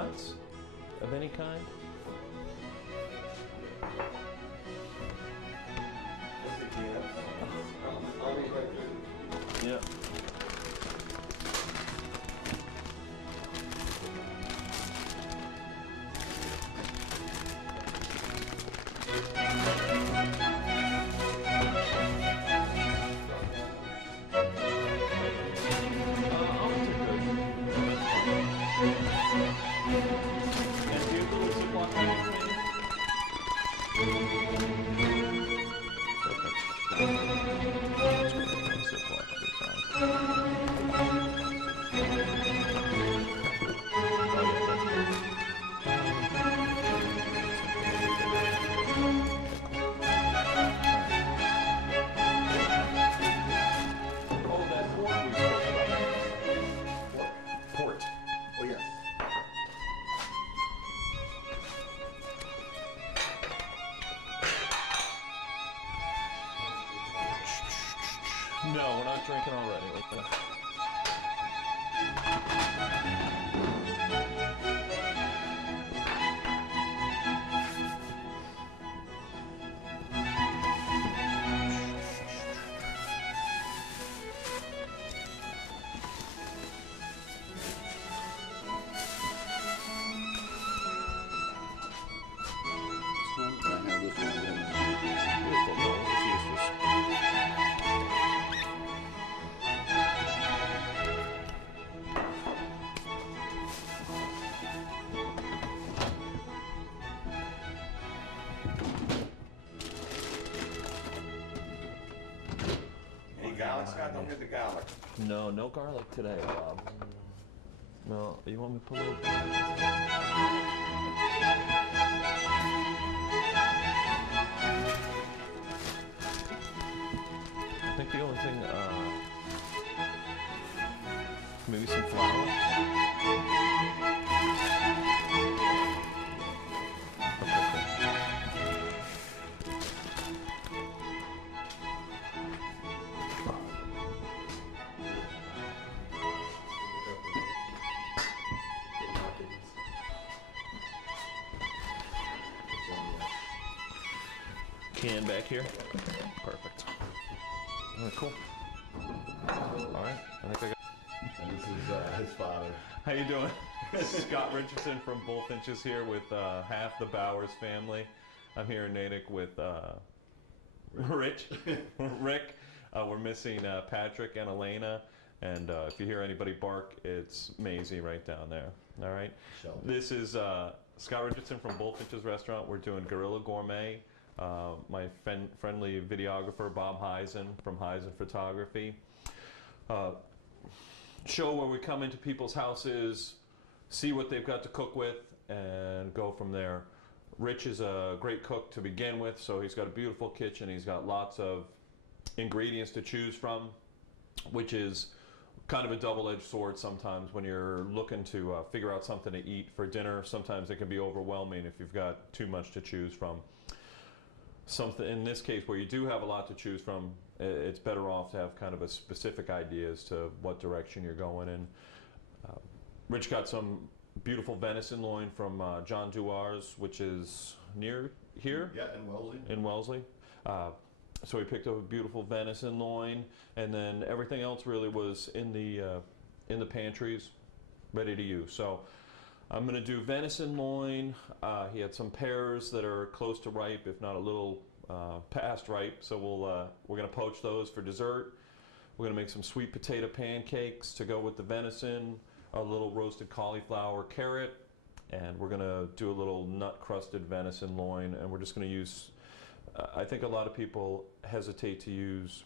nuts of any kind? Yeah. No, we're not drinking already. Okay. Garlic, Scott? Don't get the garlic. No, no garlic today, Bob. No, you want me to put a little? I think the only thing, maybe some flour. Can back here. Perfect. All right, cool. All right, I think I got. And this is his father. How you doing? Scott Richardson from Bullfinches here with half the Bowers family. I'm here in Natick with Rick. We're missing Patrick and Elena. And if you hear anybody bark, it's Maisie right down there. All right. Shelby. This is Scott Richardson from Bullfinches Restaurant. We're doing Gorilla Gourmet. My friendly videographer, Bob Heisen from Heisen Photography. Show where we come into people's houses, see what they've got to cook with, and go from there. Rich is a great cook to begin with, so he's got a beautiful kitchen. He's got lots of ingredients to choose from, which is kind of a double-edged sword sometimes when you're looking to figure out something to eat for dinner. Sometimes it can be overwhelming if you've got too much to choose from. Something in this case where you do have a lot to choose from, it's better off to have kind of a specific idea as to what direction you're going in. Rich got some beautiful venison loin from John Duar's, which is near here. Yeah, in Wellesley. In Wellesley. So we picked up a beautiful venison loin, and then everything else really was in the pantries, ready to use. So I'm going to do venison loin. He had some pears that are close to ripe, if not a little past ripe. So we're going to poach those for dessert. We're going to make some sweet potato pancakes to go with the venison, a little roasted cauliflower carrot, and we're going to do a little nut-crusted venison loin. And we're just going to use, I think a lot of people hesitate to use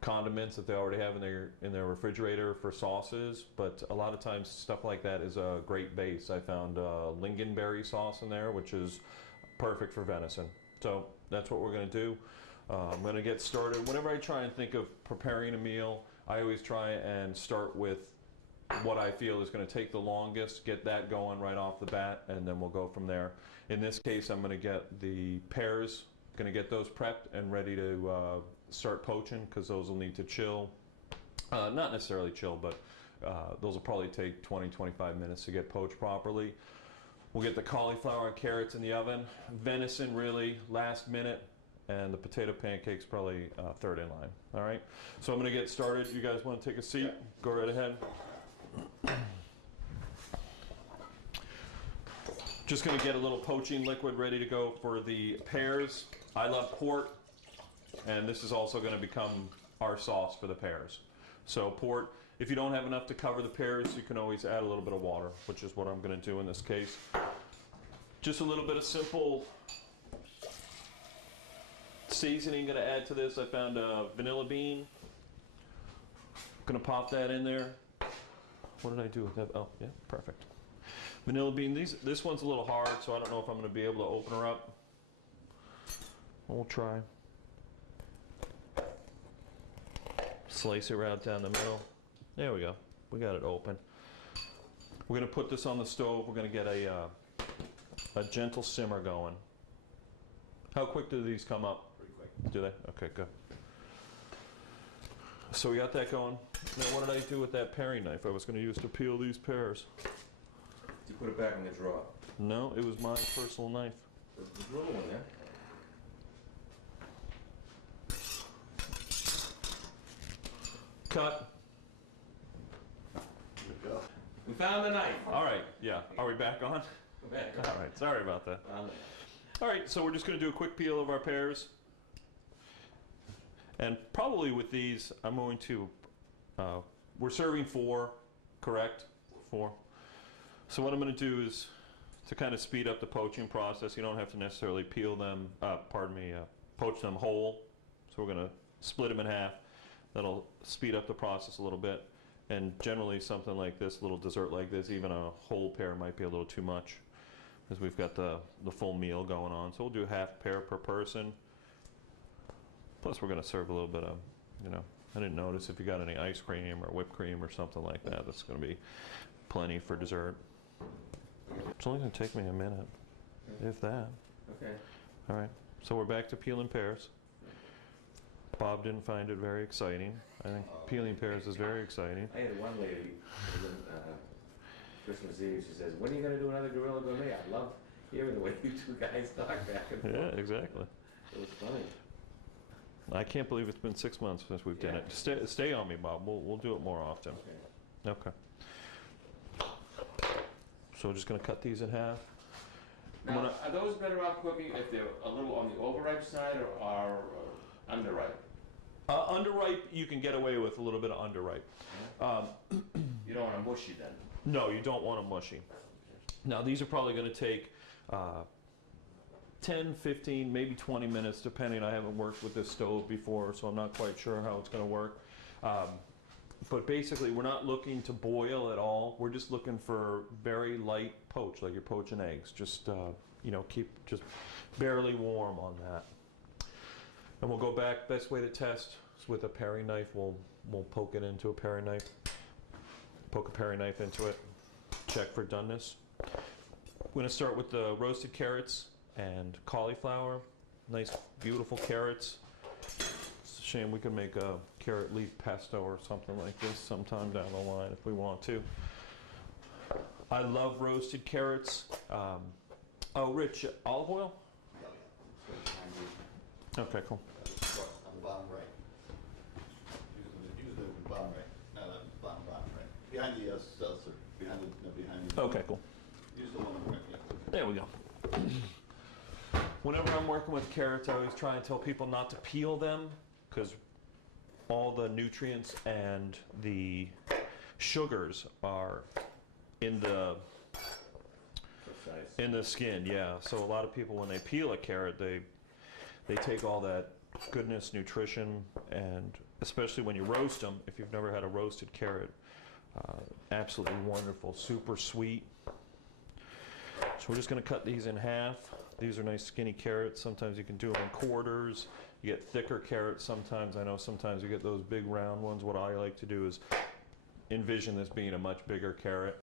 condiments that they already have in their refrigerator for sauces, but a lot of times stuff like that is a great base. I found lingonberry sauce in there, which is perfect for venison. So that's what we're going to do. I'm going to get started. Whenever I try and think of preparing a meal, I always try and start with what I feel is going to take the longest, get that going right off the bat, and then we'll go from there. In this case, I'm going to get the pears, going to get those prepped and ready to start poaching, because those will need to chill. Not necessarily chill, but those will probably take 20-25 minutes to get poached properly. We'll get the cauliflower and carrots in the oven. Venison really last minute, and the potato pancakes probably third in line. All right. So I'm going to get started. You guys want to take a seat? Yeah. Go right ahead. Just going to get a little poaching liquid ready to go for the pears. I love port, and this is also going to become our sauce for the pears. So port, if you don't have enough to cover the pears, you can always add a little bit of water, which is what I'm going to do in this case. Just a little bit of simple seasoning going to add to this. I found a vanilla bean. Going to pop that in there. What did I do with that? Oh, yeah, perfect. Vanilla bean. This one's a little hard, so I don't know if I'm going to be able to open her up. We'll try. Slice it right down the middle. There we go. We got it open. We're going to put this on the stove. We're going to get a gentle simmer going. How quick do these come up? Pretty quick. Do they? Okay, good. So we got that going. Now what did I do with that paring knife I was going to use to peel these pears? You put it back in the drawer. No, it was my personal knife. There's a little one there. Cut. We found the knife. All right, yeah. Are we back on? We're back. All right, sorry about that. Found it. All right, so we're just going to do a quick peel of our pears. And probably with these, I'm going to, we're serving 4, correct? 4. So what I'm going to do is, to kind of speed up the poaching process, you don't have to necessarily peel them, poach them whole. So we're going to split them in half. That'll speed up the process a little bit. And generally something like this, a little dessert like this, even a whole pear might be a little too much, because we've got the full meal going on. So we'll do half pear per person. Plus we're going to serve a little bit of, I didn't notice if you got any ice cream or whipped cream or something like that. That's going to be plenty for dessert. It's only going to take me a minute, if that. Okay. All right, so we're back to peeling pears. Bob didn't find it very exciting. I think peeling pears is very exciting. I had one lady, Christmas Eve, she says, when are you going to do another Gorilla Gourmet? I love hearing the way you two guys talk back and forth. Yeah, exactly. It was funny. I can't believe it's been 6 months since we've done Yeah. it. Stay on me, Bob. We'll do it more often. Okay. Okay. So we're just going to cut these in half. Now, are those better off cooking if they're a little on the overripe side or underripe? Underripe, you can get away with a little bit of underripe. You don't want them mushy then? No, you don't want them mushy. Now, these are probably going to take 10, 15, maybe 20 minutes, depending. I haven't worked with this stove before, so I'm not quite sure how it's going to work. But basically, we're not looking to boil at all. We're just looking for very light poach, like you're poaching eggs. Just, keep just barely warm on that. And we'll go back. Best way to test is with a paring knife. We'll poke it into a paring knife. Poke a paring knife into it. Check for doneness. We're going to start with the roasted carrots and cauliflower. Nice, beautiful carrots. It's a shame we could make a carrot leaf pesto or something like this sometime down the line if we want to. I love roasted carrots. Rich, olive oil? Okay, cool. On the bottom right. Use the bottom right. No, the bottom right. Behind the seltzer. Behind the. Okay, cool. Use the one on the right. Yeah. There we go. Whenever I'm working with carrots, I always try and tell people not to peel them, because all the nutrients and the sugars are in the skin. Yeah. So a lot of people, when they peel a carrot, they take all that goodness, nutrition, and especially when you roast them, if you've never had a roasted carrot, absolutely wonderful, super sweet. So we're just going to cut these in half. These are nice skinny carrots. Sometimes you can do them in quarters. You get thicker carrots sometimes. I know sometimes you get those big round ones. What I like to do is envision this being a much bigger carrot.